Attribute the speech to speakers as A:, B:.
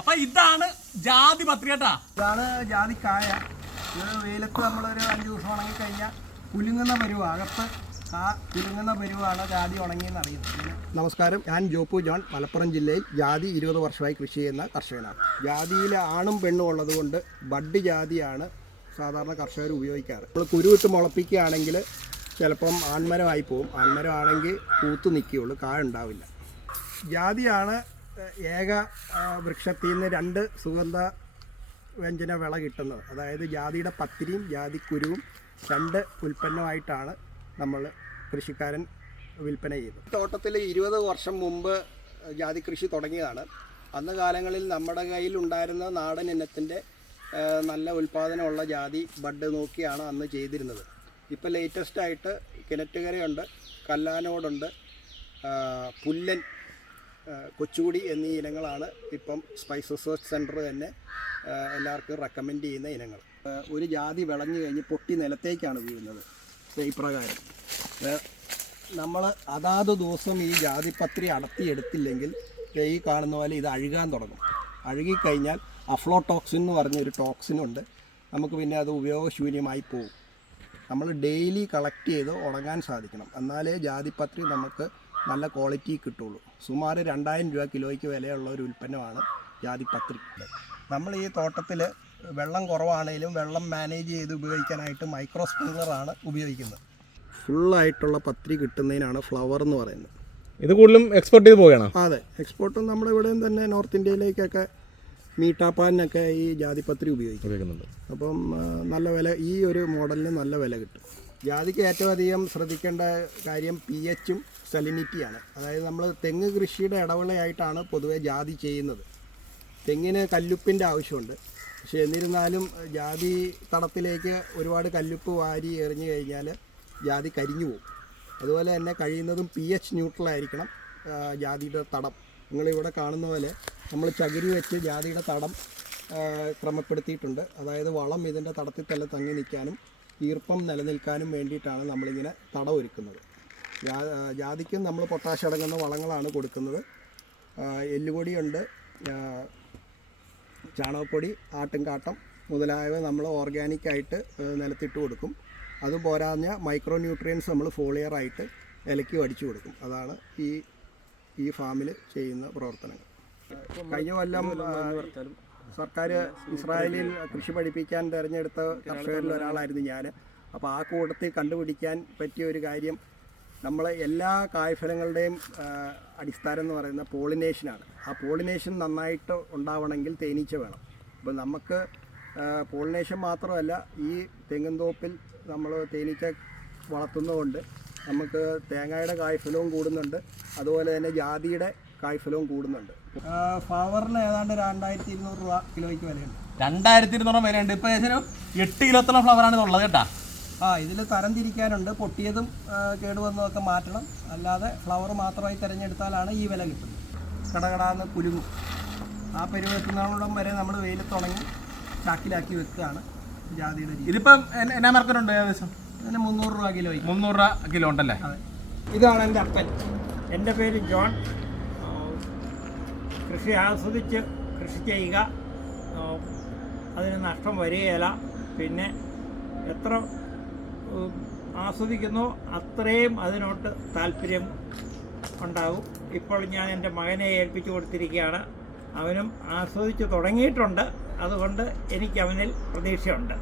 A: അപ്പൊ ഇതാണ് ജാതി പത്രി കേട്ടാ
B: ഇതാണ് ജാതിക്കായ ഇത് വെയിലത്ത് നമ്മളൊരു അഞ്ച് ദിവസം ഉണങ്ങി കഴിഞ്ഞാൽ കുലുങ്ങുന്ന പരുവ അകത്ത് ആ കുലുങ്ങുന്ന പരുവാണ് ജാതി ഉണങ്ങിയെന്ന് അറിയുന്നത്. നമസ്കാരം. ഞാൻ ജോപ്പു ജോൺ മലപ്പുറം ജില്ലയിൽ ജാതി ഇരുപത് വർഷമായി കൃഷി ചെയ്യുന്ന കർഷകനാണ്. ജാതിയിൽ ആണും പെണ്ണും ഉള്ളതുകൊണ്ട് ബഡ് ജാതിയാണ് സാധാരണ കർഷകർ ഉപയോഗിക്കാറ്. നമ്മൾ കുരുവിട്ട് മുളപ്പിക്കുകയാണെങ്കിൽ ചിലപ്പം ആൺമരമായി പോവും ആൺമരമാണെങ്കിൽ പൂത്ത് നിൽക്കുകയുള്ളൂ കായ ഉണ്ടാവില്ല. ജാതിയാണ് ഏക വൃക്ഷത്തിൽ നിന്ന് രണ്ട് സുഗന്ധ വ്യഞ്ജന വിള കിട്ടുന്നത്. അതായത് ജാതിയുടെ പത്തിരിയും ജാതിക്കുരുവും രണ്ട് ഉൽപ്പന്നമായിട്ടാണ് നമ്മൾ കൃഷിക്കാരൻ വിൽപ്പന ചെയ്യുന്നത്. തോട്ടത്തിൽ ഇരുപത് വർഷം മുമ്പ് ജാതി കൃഷി തുടങ്ങിയതാണ്. അന്ന് കാലങ്ങളിൽ നമ്മുടെ കയ്യിൽ ഉണ്ടായിരുന്ന നാടൻ ഇനത്തിന്റെ നല്ല ഉൽപ്പാദനമുള്ള ജാതി ബഡ് നോക്കിയാണ് അന്ന് ചെയ്തിരുന്നത്. ഇപ്പോൾ ലേറ്റസ്റ്റായിട്ട് കിണറ്റുകരയുണ്ട് കല്ലാനോടുണ്ട് പുല്ലൻ കൊച്ചുകുടി എന്നീ ഇനങ്ങളാണ് ഇപ്പം സ്പൈസ് റിസർച്ച് സെന്റർ തന്നെ എല്ലാവർക്കും റെക്കമെൻഡ് ചെയ്യുന്ന ഇനങ്ങൾ. ഒരു ജാതി വിളഞ്ഞു കഴിഞ്ഞ് പൊട്ടി നിലത്തേക്കാണ് വീഴുന്നത്. ഈ പ്രകാരം നമ്മൾ അതാത് ദിവസം ഈ ജാതിപത്രി അടത്തിയെടുത്തില്ലെങ്കിൽ ഈ കാണുന്ന പോലെ ഇത് അഴുകാൻ തുടങ്ങും. അഴുകിക്കഴിഞ്ഞാൽ അഫ്ലോടോക്സിൻ എന്ന് പറഞ്ഞ ഒരു ടോക്സിനുണ്ട് നമുക്ക് പിന്നെ അത് ഉപയോഗശൂന്യമായി പോകും നമ്മൾ ഡെയിലി കളക്ട് ചെയ്ത് ഉണങ്ങാൻ സാധിക്കണം. എന്നാലേ ജാതിപത്രി നമുക്ക് നല്ല ക്വാളിറ്റി കിട്ടുള്ളൂ. സുമാർ രണ്ടായിരം രൂപ കിലോയ്ക്ക് വിലയുള്ള ഒരു ഉൽപ്പന്നമാണ് ജാതിപത്രി നമ്മൾ ഈ തോട്ടത്തിൽ വെള്ളം കുറവാണെങ്കിലും വെള്ളം മാനേജ് ചെയ്ത് ഉപയോഗിക്കാനായിട്ട് മൈക്രോ സ്പ്രിംഗ്ലറാണ് ഉപയോഗിക്കുന്നത്. ഫുള്ളായിട്ടുള്ള പത്രി കിട്ടുന്നതിനാണ് ഫ്ലവർ എന്ന് പറയുന്നത്.
A: ഇത് കൂടുതലും എക്സ്പോർട്ട് ചെയ്ത് പോവുകയാണ്?
B: അതെ എക്സ്പോർട്ടും നമ്മുടെ ഇവിടെയും തന്നെ നോർത്ത് ഇന്ത്യയിലേക്കൊക്കെ മീട്ടാപ്പാനൊക്കെ ഈ ജാതിപത്രി ഉപയോഗിക്കും.
A: ഉപയോഗിക്കുന്നുണ്ട്.
B: അപ്പം നല്ല വില ഈ ഒരു മോഡലിന് നല്ല വില കിട്ടും. ജാതിക്ക് ഏറ്റവും അധികം ശ്രദ്ധിക്കേണ്ട കാര്യം പി എച്ചും സലിനിറ്റിയാണ്. അതായത് നമ്മൾ തെങ്ങ് കൃഷിയുടെ ഇടവിളയായിട്ടാണ് പൊതുവേ ജാതി ചെയ്യുന്നത്. തെങ്ങിന് കല്ലുപ്പിന്റെ ആവശ്യമുണ്ട്. പക്ഷേ എന്നിരുന്നാലും ജാതി തടത്തിലേക്ക് ഒരുപാട് കല്ലുപ്പ് വാരി എറിഞ്ഞു കഴിഞ്ഞാൽ ജാതി കരിഞ്ഞു പോകും. അതുപോലെ തന്നെ കഴിയുന്നതും പി എച്ച് ന്യൂട്രലായിരിക്കണം ജാതിയുടെ തടം. നിങ്ങളിവിടെ കാണുന്ന പോലെ നമ്മൾ ചകിരി വെച്ച് ജാതിയുടെ തടം ക്രമപ്പെടുത്തിയിട്ടുണ്ട്. അതായത് വളം ഇതിന്റെ തടത്തിൽ തന്നെ തങ്ങി നിൽക്കാനും ഈർപ്പം നിലനിൽക്കാനും വേണ്ടിയിട്ടാണ് നമ്മളിങ്ങനെ തടം ഒരുക്കുന്നത്. ജാതിക്കും നമ്മൾ പൊട്ടാഷ് അടങ്ങുന്ന വളങ്ങളാണ് കൊടുക്കുന്നത്. എല്ലുപൊടിയുണ്ട് ചാണകപ്പൊടി ആട്ടുംകാട്ടം മുതലായവ നമ്മൾ ഓർഗാനിക്കായിട്ട് നിലത്തിട്ട് കൊടുക്കും. അത് പോരാഞ്ഞ മൈക്രോ ന്യൂട്രിയൻസ് നമ്മൾ ഫോളിയറായിട്ട് ഇലയ്ക്ക് അടിച്ചു കൊടുക്കും. അതാണ് ഈ ഈ ഫാമിൽ ചെയ്യുന്ന പ്രവർത്തനങ്ങൾ. കഴിഞ്ഞ കൊല്ലം സർക്കാർ ഇസ്രായേലിൽ കൃഷി പഠിപ്പിക്കാൻ തിരഞ്ഞെടുത്ത കർഷകരിൽ ഒരാളായിരുന്നു ഞാൻ. അപ്പോൾ ആ കൂട്ടത്തിൽ കണ്ടുപിടിക്കാൻ പറ്റിയ ഒരു കാര്യം നമ്മൾ എല്ലാ കായ്ഫലങ്ങളുടെയും അടിസ്ഥാനം എന്ന് പറയുന്ന പോളിനേഷനാണ് ആ പോളിനേഷൻ നന്നായിട്ട് ഉണ്ടാവണമെങ്കിൽ തേനീച്ച വേണം. അപ്പോൾ നമുക്ക് പോളിനേഷൻ മാത്രമല്ല ഈ തെങ്ങുംതോപ്പിൽ നമ്മൾ തേനീച്ച വളർത്തുന്നതുകൊണ്ട് നമുക്ക് തേങ്ങയുടെ കായ്ഫലവും കൂടുന്നുണ്ട്. അതുപോലെ തന്നെ ജാതിയുടെ കായ്ഫലവും കൂടുന്നുണ്ട്. ഫ്ലവറിന് ഏതാണ്ട് രണ്ടായിരത്തി ഇരുന്നൂറ് രൂപ കിലോയ്ക്ക് വിലയുണ്ട്.
A: രണ്ടായിരത്തി ഇരുന്നൂറ് വിലയുണ്ട്. ഇപ്പൊ ഏകദേശം എട്ട് കിലോത്തോളം ഫ്ലവറാണ് ആണ് ഉള്ളത് കേട്ടാ?
B: ആ ഇതിൽ തരം തിരിക്കാനുണ്ട്. പൊട്ടിയതും കേടുവന്നതൊക്കെ മാറ്റണം. അല്ലാതെ ഫ്ലവർ മാത്രമായി തിരഞ്ഞെടുത്താലാണ് ഈ വില കിട്ടുന്നത്. കടകടാന്ന് കുരുങ്ങും ആ പരുവെത്തുന്നോളം വരെ നമ്മൾ വെയിലത്തുണങ്ങി ചാക്കിലാക്കി വെക്കുകയാണ് ജാതിയുടെ രീതി.
A: ഇതിപ്പം എന്ന- മാർക്കറ്റുണ്ട് ഏകദേശം?
B: ഇതിന് മുന്നൂറ് രൂപ കിലോ
A: മുന്നൂറ് രൂപ കിലോ ഉണ്ടല്ലേ?
B: അതെ. ഇതാണ് എന്റെ അപ്പൻ.
C: എന്റെ പേര് ജോൺ. കൃഷി ആസ്വദിച്ച് കൃഷി ചെയ്യുക. അതിന് നഷ്ടം വരികയില്ല. പിന്നെ എത്ര ആസ്വദിക്കുന്നോ അത്രയും അതിനോട്ട് താല്പര്യം ഉണ്ടാകും. ഇപ്പോൾ ഞാൻ എന്റെ മകനെ ഏൽപ്പിച്ചു കൊടുത്തിരിക്കുകയാണ്. അവനും ആസ്വദിച്ച് തുടങ്ങിയിട്ടുണ്ട്. അതുകൊണ്ട് എനിക്ക് അവനിൽ പ്രതീക്ഷയുണ്ട്.